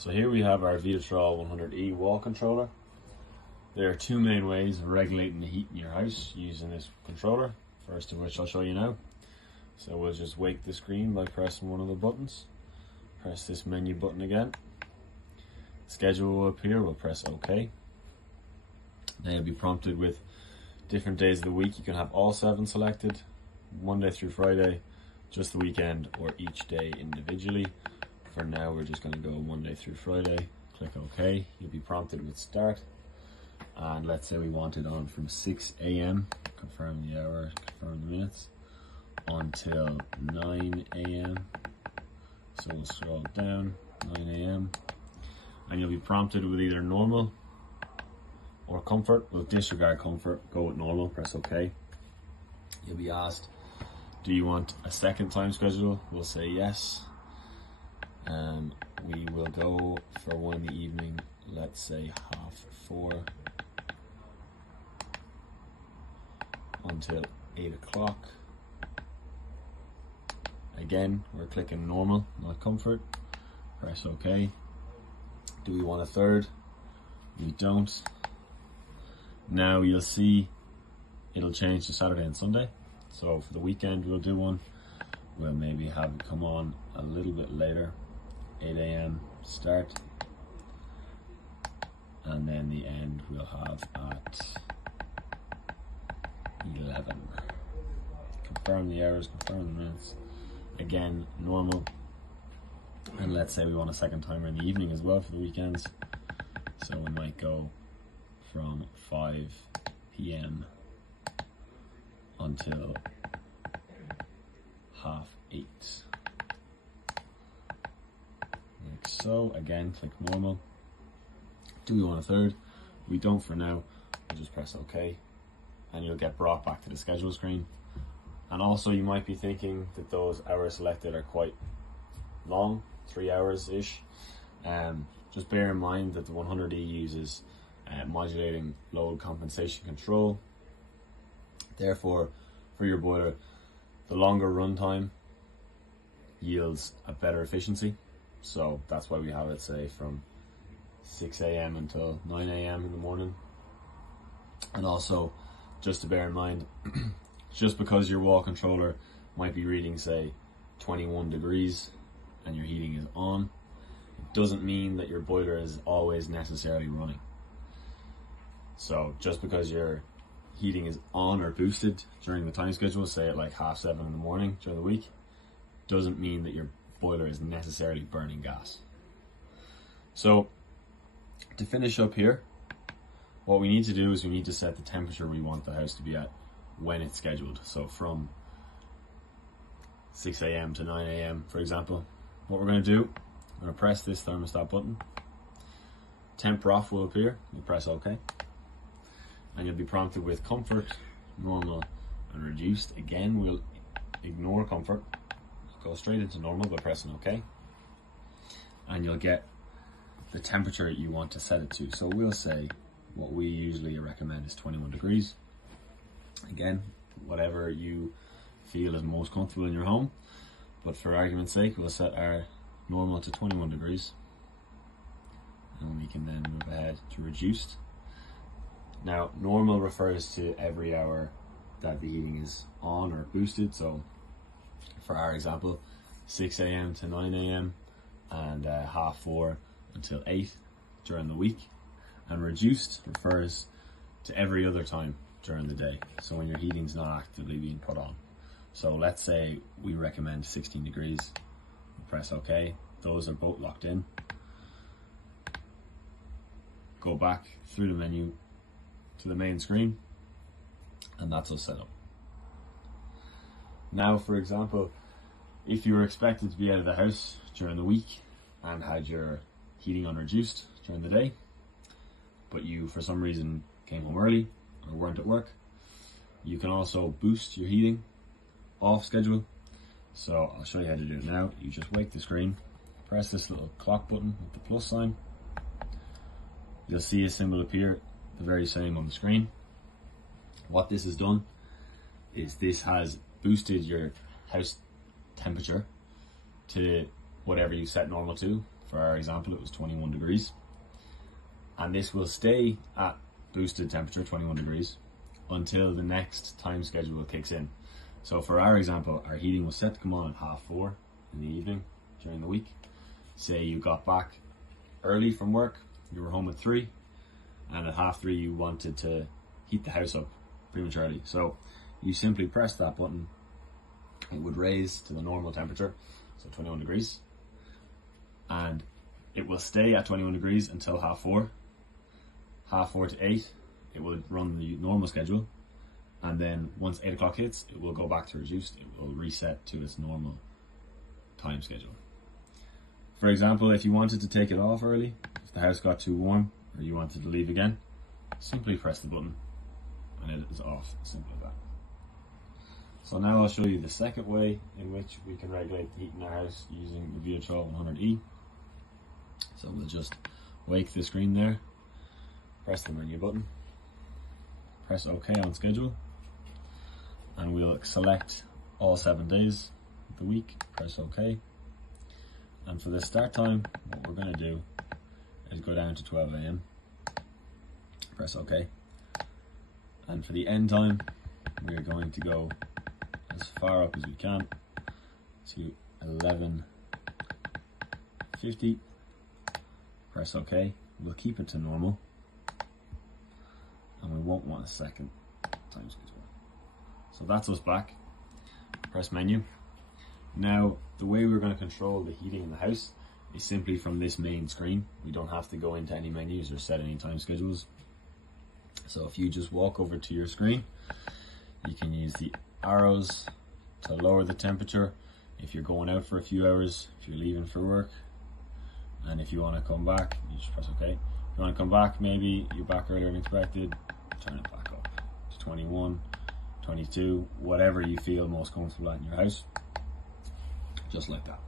So here we have our Vitotrol 100E wall controller. There are two main ways of regulating the heat in your house using this controller, first of which I'll show you now. So we'll just wake the screen by pressing one of the buttons. Press this menu button again. Schedule will appear, we'll press OK. Now you'll be prompted with different days of the week. You can have all 7 selected, Monday through Friday, just the weekend, or each day individually. For now, we're just going to go Monday through Friday. Click OK. You'll be prompted with start. And let's say we want it on from 6 AM, confirm the hour, confirm the minutes, until 9 AM. So we'll scroll down, 9 AM. And you'll be prompted with either normal or comfort. We'll disregard comfort, go with normal, press OK. You'll be asked, do you want a second time schedule? We'll say yes. We will go for one in the evening, let's say 4:30 until 8 o'clock. Again, we're clicking normal, not comfort. Press OK. Do we want a third? We don't. Now you'll see it'll change to Saturday and Sunday. So for the weekend we'll do one. We'll maybe have it come on a little bit later, 8 AM start. And then the end we'll have at 11. Confirm the hours, confirm the minutes. Again, normal. And let's say we want a second timer in the evening as well for the weekends. So we might go from 5 PM until 7:30. Like so. Again, click normal. Do we want a third? We don't for now. We'll just press OK. And you'll get brought back to the schedule screen. And also you might be thinking that those hours selected are quite long, 3 hours-ish. Just bear in mind that the 100E uses modulating load compensation control. Therefore, for your boiler, the longer runtime yields a better efficiency. So that's why we have it, say, from 6 AM until 9 AM in the morning. And also, just to bear in mind, just because your wall controller might be reading, say, 21 degrees and your heating is on, it doesn't mean that your boiler is always necessarily running. So just because your heating is on or boosted during the time schedule, say at like 7:30 in the morning during the week, doesn't mean that your boiler is necessarily burning gas. So to finish up here, what we need to do is we need to set the temperature we want the house to be at when it's scheduled. So from 6 AM to 9 AM, for example. What we're going to do, I'm going to press this thermostat button. Temp off will appear. We'll press OK. And you'll be prompted with comfort, normal, and reduced. Again, we'll ignore comfort. Go straight into normal by pressing OK. And you'll get the temperature you want to set it to. So we'll say what we usually recommend is 21 degrees. Again, whatever you feel is most comfortable in your home. But for argument's sake, we'll set our normal to 21 degrees. And we can then move ahead to reduced. Now, normal refers to every hour that the heating is on or boosted. So for our example, 6 AM to 9 AM and 4:30 until 8 during the week. And reduced refers to every other time during the day. So when your heating's not actively being put on. So let's say we recommend 16 degrees. We'll press OK. Those are both locked in. Go back through the menu to the main screen, and that's us set up. Now, for example, if you were expected to be out of the house during the week and had your heating on reduced during the day, but you for some reason came home early or weren't at work, you can also boost your heating off schedule. So I'll show you how to do it now. You just wake the screen, press this little clock button with the plus sign. You'll see a symbol appear, the very same on the screen. What this has done is this has boosted your house temperature to whatever you set normal to, For our example, it was 21 degrees. And this will stay at boosted temperature, 21 degrees, until the next time schedule kicks in. So for our example, our heating was set to come on at 4:30 in the evening during the week. Say you got back early from work, you were home at 3, and at 3:30 you wanted to heat the house up prematurely. So you simply press that button, it would raise to the normal temperature, so 21 degrees, and it will stay at 21 degrees until 4:30. 4:30 to 8, it will run the normal schedule, and then once 8 o'clock hits, it will go back to reduced, it will reset to its normal time schedule. For example, if you wanted to take it off early, if the house got too warm, or you wanted to leave again, simply press the button and it is off, simple as that. So now I'll show you the second way in which we can regulate the heat in our house using the Vitotrol 100E. So we'll just wake the screen there, press the menu button, press OK on schedule, and we'll select all 7 days of the week, press OK. And for the start time, what we're going to do is go down to 12 AM, press OK. And for the end time, we're going to go as far up as we can to 11:50, press OK. We'll keep it to normal, and we won't want a second time schedule. So that's us back. Press menu. Now, the way we're going to control the heating in the house is simply from this main screen. We don't have to go into any menus or set any time schedules. So if you just walk over to your screen, you can use the arrows to lower the temperature if you're going out for a few hours, if you're leaving for work, and if you want to come back, you just press OK. If you want to come back, maybe you're back earlier than expected, turn it back up to 21, 22, whatever you feel most comfortable at in your house, just like that.